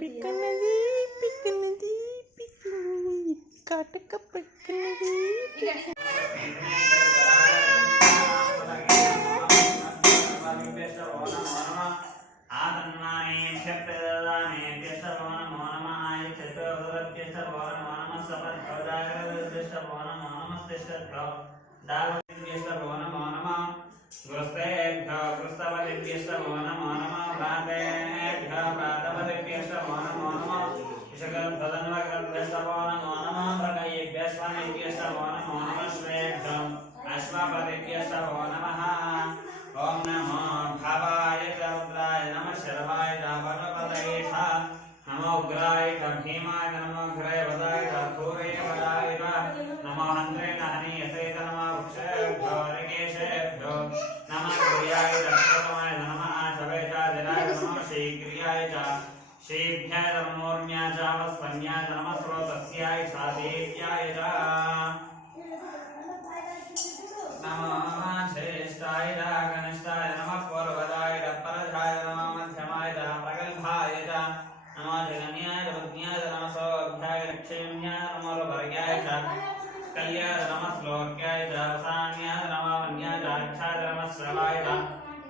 పిక్కనది పిక్కనది పిక్కనది కాటక పిక్కనది ओम नमो भवाय रुद्राय नमः शर्वाय पर्वतये नमो उग्राय भीमाय नमो घ्राय वदाय घोरे वदाय नमो हन्त्रे हनीयसे नमः वृक्षेभ्यो ऋकेशेभ्यो नमः क्रियाय दक्षतमाय नमः शवेशाय जनाय नमः शीघ्रियाय च शीघ्राय नमोर्म्याय च वस्वन्याय नमः स्रोतस्याय च देव्याय च नमो ज्येष्ठाय गणेशाय नमः पूर्वदाय परधाय नमः मध्यमाय प्रगल्भाय च नमो जगन्याय बुद्ध्याय नमः सौभ्याय लक्ष्म्याय नमो वर्ग्याय च कल्याय नमः श्लोक्याय च सान्याय नमः वन्याय च अक्षाय नमः श्रवाय च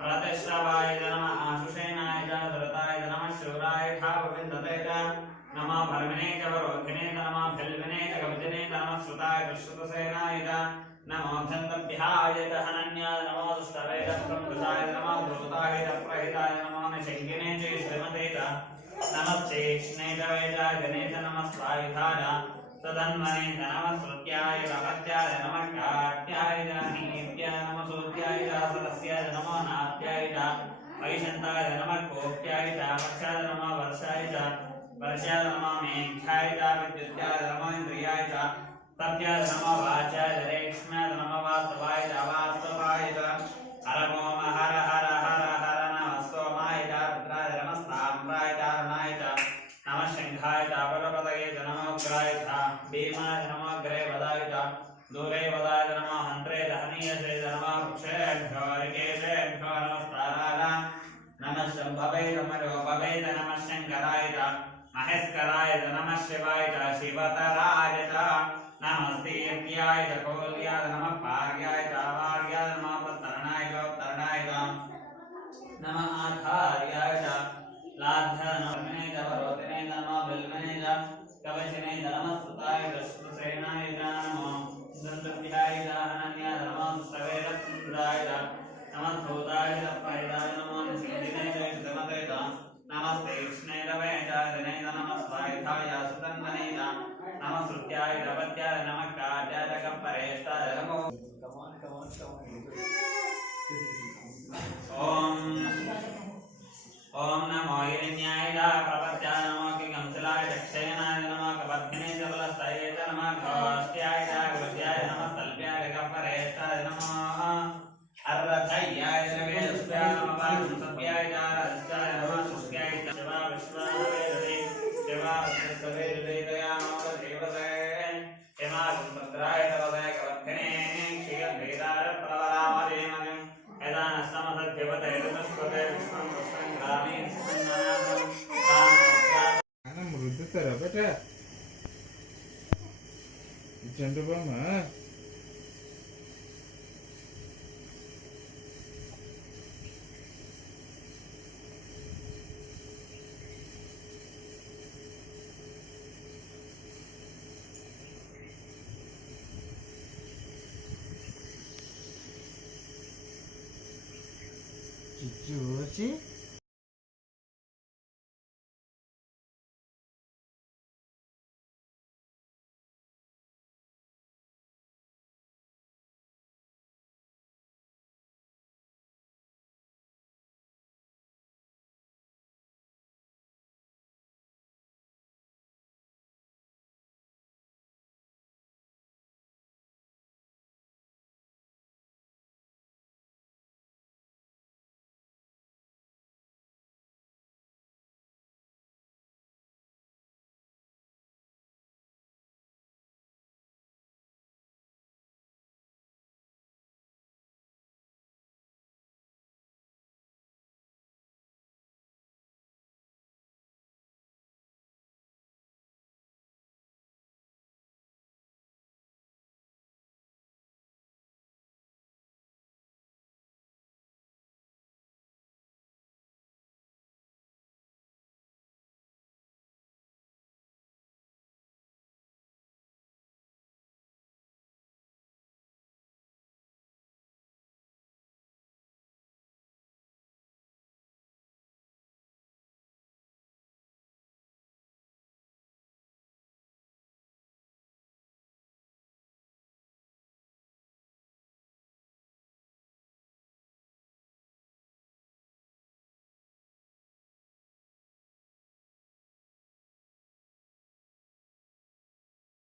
प्रतिश्रवाय नमः आशुषेनाय च धृताय नमः शूराय भावविन्दते च नमः भर्मिने च वरोधिने नमः भिल्विने च कवचने नमः श्रुताय श्रुतसेनाय च नमो धन्दभ्याय च हनन्याय नमो दुष्टवे च प्रमृताय नमो द्रुताय च प्रहिताय नमो निषङ्गिने च श्रीमते च नमस्ते स्नेहवे च जने च नमः स्वायुधाय तदन्वने च नमः श्रुत्याय भगत्याय नमः काट्याय च नीत्याय नमः सूत्याय च सदस्याय नमो नाट्याय च वैशन्ताय नमः कोप्याय च वर्षाय नमः वर्षाय च वर्षाय नमः मेघ्याय च विद्युत्याय नमः इन्द्रियाय च तप्याय नमः वाचाय रेक्ष्म्याय नमः वास्तवाय च वास्तवाय च हर ओम हर हर हर हर नमः सोमाय च रुद्राय नमः साम्राय च अरुणाय च नमः शंखाय च पर्वतये च नमः उग्राय च भीमाय च नमः अग्रे वदाय च दूरे वदाय च नमः हन्त्रे च हनीयसे च नमः वृक्षेभ्यो ऋकेशेभ्यो नमस्काराय नमः शम्भवे च मरोभवे च नमः शङ्कराय च महेश्वराय च नमः शिवाय च शिवतराय च नमस्ते यज्ञाय च कोल्याय नमः पार्याय च आवार्याय नमः तरणाय च तरणाय च नमः आधार्याय च लाध्याय नमः च वरोधिने नमः बिल्वने च कवचने च नमः स्तुताय च श्रुतसेनाय च नमः दन्तभ्याय च हनन्याय नमः सवेरन्द्राय च नमः धूताय च प्रहिताय नमः निषङ्गिने च श्रीमते च नमस्ते स्नेहवे च जने च नमः स्वायुधाय सुतन्वने च नमः श्रुत्याय भगत्याय नमः काट्याय च कम्परेष्ठाय नमो ओम नमो हिरण्याय च प्रपत्याय नमः किंकंसलाय दक्षयनाय नमः कपद्मिने च बलस्ताय च नमः घोष्ट्याय च घोष्ट्याय नमः तल्प्याय च कम्परेष्ठाय नमः अर्रथय्याय च वेदस्याय नमः वागुंसभ्याय च रजस्याय नमः शुष्क्याय च शिवा विश्वावेदे शिवा विश्वावेदया नमः देवते हेमागुंभद्राय च वदय कवद्धिने क्षीरभेदाय प्रवरामदेमगं यदा नस्तमसद्देवते ऋतुष्पते विश्वं पुष्पं ग्रामे स्पन्नानां ana mrudu tara beta Chandrababu చూసి